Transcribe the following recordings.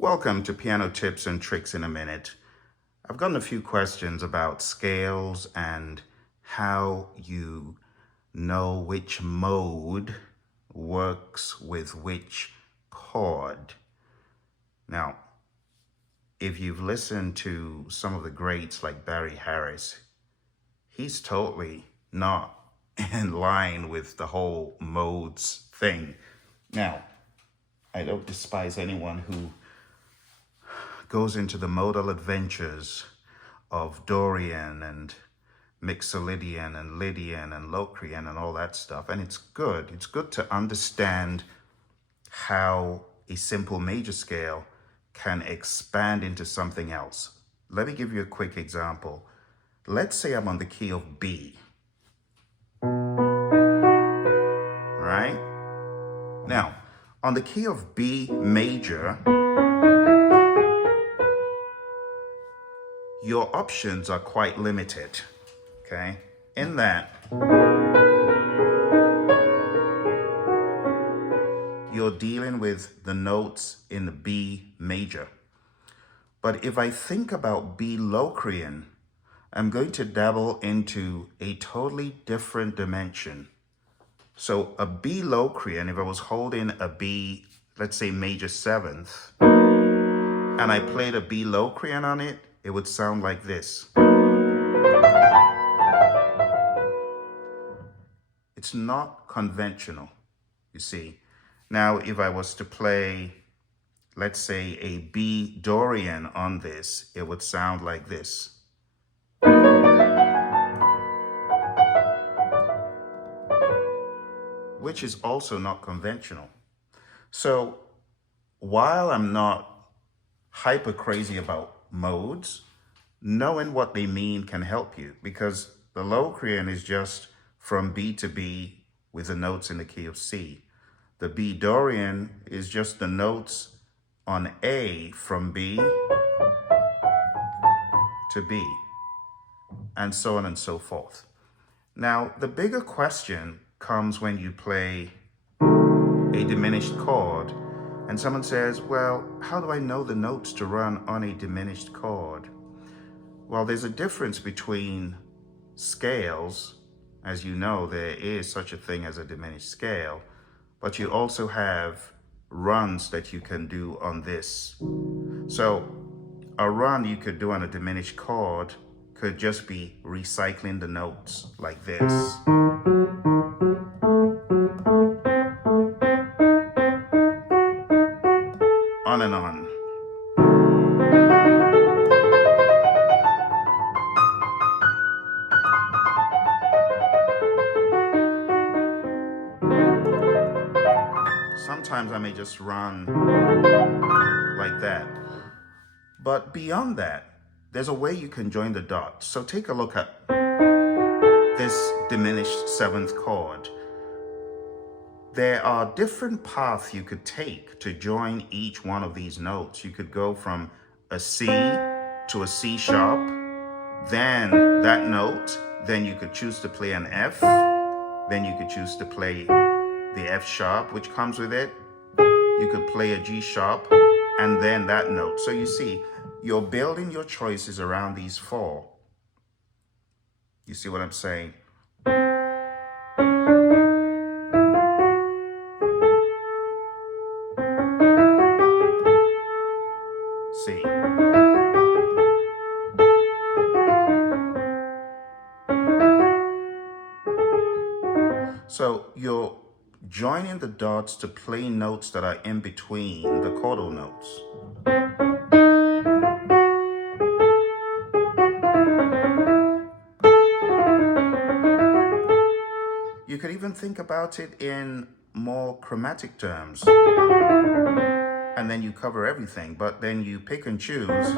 Welcome to Piano Tips and Tricks in a Minute. I've gotten a few questions about scales and how you know which mode works with which chord. Now, if you've listened to some of the greats like Barry Harris, he's totally not in line with the whole modes thing. Now, I don't despise anyone who goes into the modal adventures of Dorian and Mixolydian and Lydian and Locrian and all that stuff. And it's good. It's good to understand how a simple major scale can expand into something else. Let me give you a quick example. Let's say I'm on the key of B. Right? Now, on the key of B major, your options are quite limited, okay? In that, you're dealing with the notes in the B major. But if I think about B Locrian, I'm going to dabble into a totally different dimension. So a B Locrian, if I was holding a B, let's say major seventh, and I played a B Locrian on it, it would sound like this. It's not conventional, you see. Now, if I was to play, let's say, a B Dorian on this, it would sound like this. Which is also not conventional. So while I'm not hyper crazy about modes, knowing what they mean can help you, because the Locrian is just from B to B with the notes in the key of C. The B Dorian is just the notes on A from B to B, and so on and so forth. Now, the bigger question comes when you play a diminished chord, and someone says, well, how do I know the notes to run on a diminished chord? Well, there's a difference between scales. As you know, there is such a thing as a diminished scale, but you also have runs that you can do on this. So a run you could do on a diminished chord could just be recycling the notes like this. On and on. Sometimes I may just run like that. But beyond that, there's a way you can join the dots. So take a look at this diminished seventh chord. There are different paths you could take to join each one of these notes. You could go from a C to a C sharp, then that note, then you could choose to play an F, then you could choose to play the F sharp, which comes with it. You could play a G sharp, and then that note. So you see, you're building your choices around these four. You see what I'm saying? C. So you're joining the dots to play notes that are in between the chordal notes. You could even think about it in more chromatic terms. And then you cover everything, but then you pick and choose.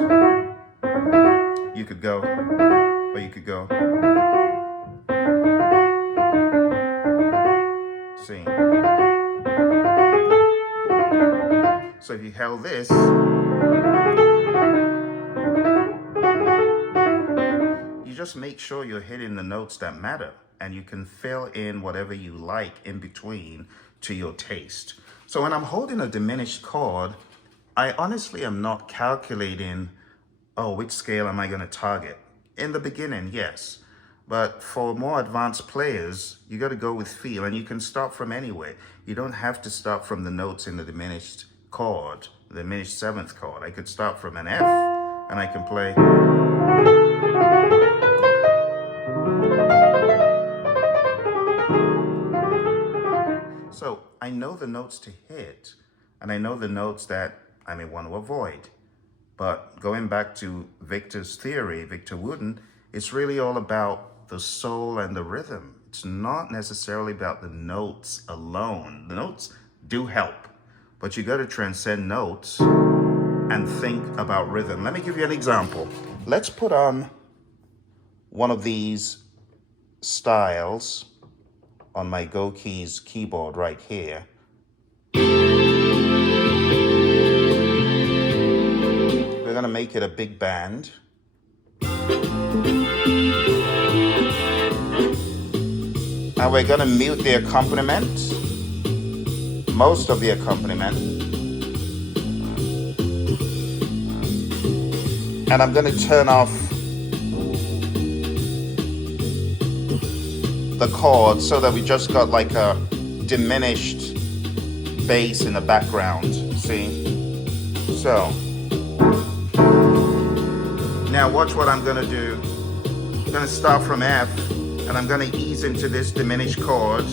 You could go, or you could go. C. So if you held this, you just make sure you're hitting the notes that matter, and you can fill in whatever you like in between to your taste. So when I'm holding a diminished chord, I honestly am not calculating, oh, which scale am I going to target? In the beginning, yes. But for more advanced players, you got to go with feel, and you can start from anywhere. You don't have to start from the notes in the diminished chord, the diminished seventh chord. I could start from an F, and I can play. So I know the notes to hit, and I know the notes that I may want to avoid. But going back to Victor's theory, Victor Wooden, it's really all about the soul and the rhythm. It's not necessarily about the notes alone. The notes do help, but you got to transcend notes and think about rhythm. Let me give you an example. Let's put on one of these styles on my Go Keys keyboard right here. We're gonna make it a big band. Now we're gonna mute the accompaniment, most of the accompaniment. And I'm gonna turn off the chords so that we just got like a diminished bass in the background, see? So, now watch what I'm gonna do. I'm gonna start from F, and I'm gonna ease into this diminished chord.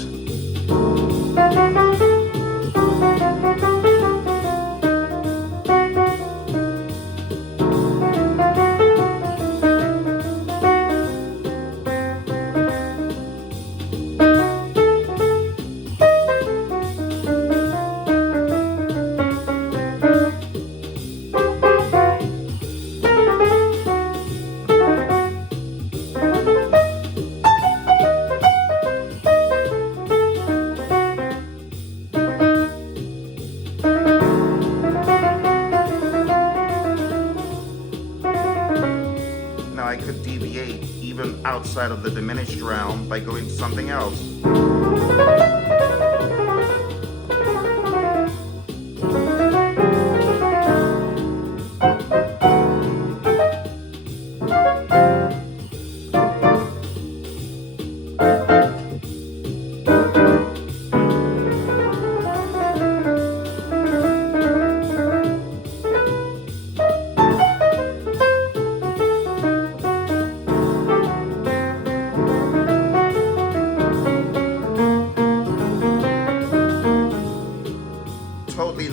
I could deviate even outside of the diminished realm by going to something else.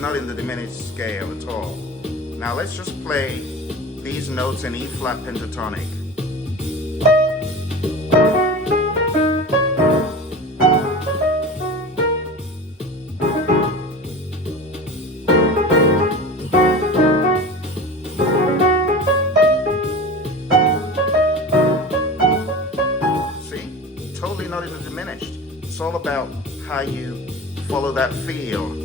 Not in the diminished scale at all. Now let's just play these notes in E flat pentatonic. See? Totally not in the diminished. It's all about how you follow that feel.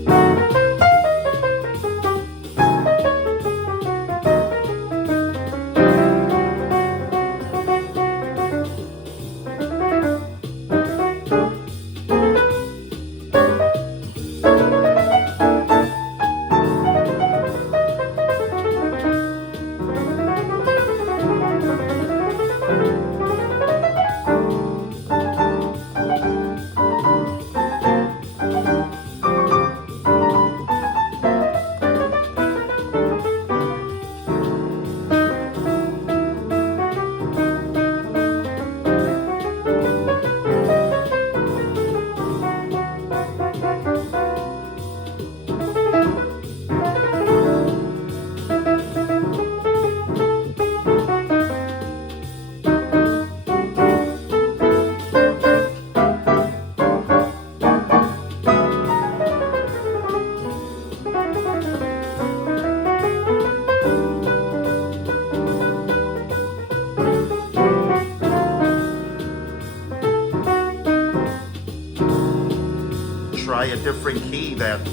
Try a different key that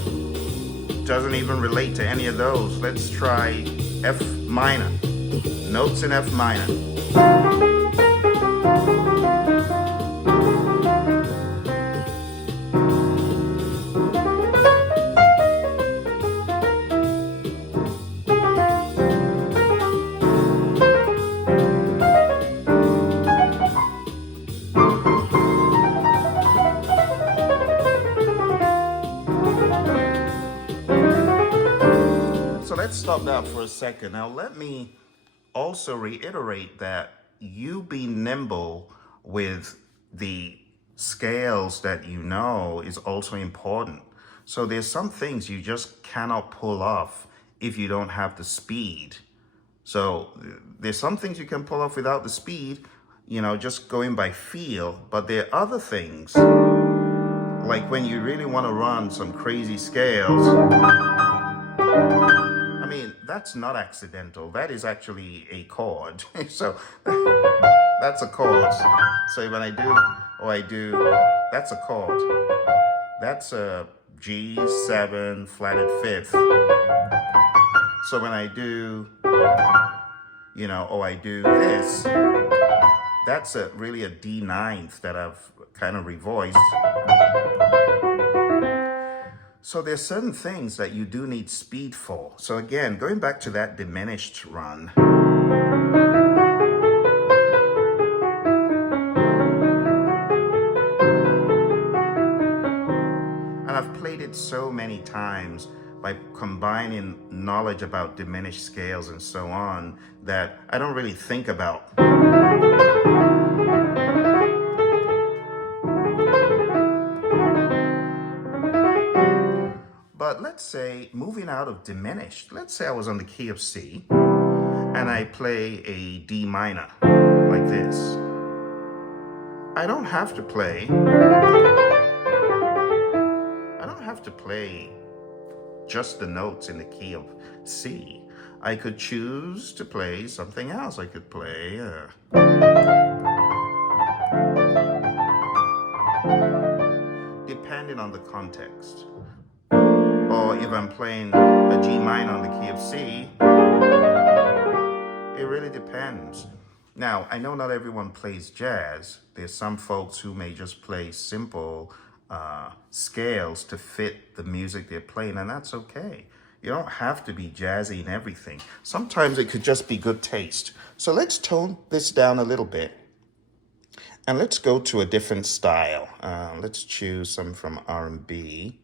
doesn't even relate to any of those. Let's try F minor. Notes in F minor. let's stop that for a second. Now, let me also reiterate that you be nimble with the scales that you know is also important. So there's some things you just cannot pull off if you don't have the speed. So there's some things you can pull off without the speed, just going by feel. But there are other things, like when you really want to run some crazy scales. I mean, that's not accidental. That is actually a chord. So that's a chord. So when I do, that's a chord. That's a G7 flatted fifth. So when I do, I do this, that's really a D ninth that I've kind of revoiced. So there's certain things that you do need speed for. So again, going back to that diminished run. And I've played it so many times by combining knowledge about diminished scales and so on that I don't really think about. But let's say, moving out of diminished, let's say I was on the key of C and I play a D minor like this. I don't have to play just the notes in the key of C. I could choose to play something else. I could play depending on the context. Or if I'm playing a G minor on the key of C, it really depends. Now, I know not everyone plays jazz. There's some folks who may just play simple scales to fit the music they're playing, and that's okay. You don't have to be jazzy in everything. Sometimes it could just be good taste. So let's tone this down a little bit, and let's go to a different style. Let's choose some from R&B.